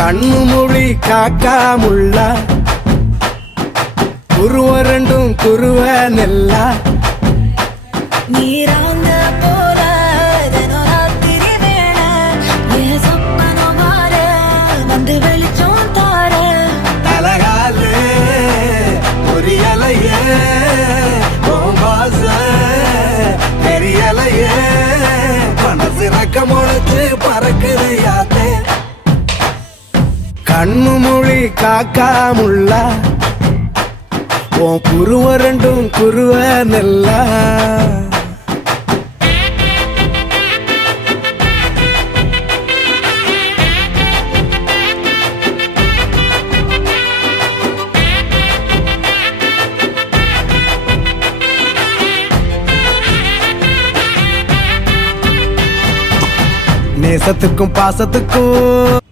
கண்ணு மொழி காக்காமுள்ள குருவ ரெண்டும் குருவ நெல்லா நீராங்க போல தினராத்திரி வேளை என் சொப்பனம் மாற வந்து வெளிச்சம் தார தலகாலு பொரியலையே ஓம்பாச தெரியலையே மனசு ரக்க முளைச்சு பறக்குது யாத்தே கண்ணு மொழி காக்காமுள்ள உன் குருவ ரெண்டும் குருவ நெல்லா நேசத்துக்கும் பாசத்துக்கும்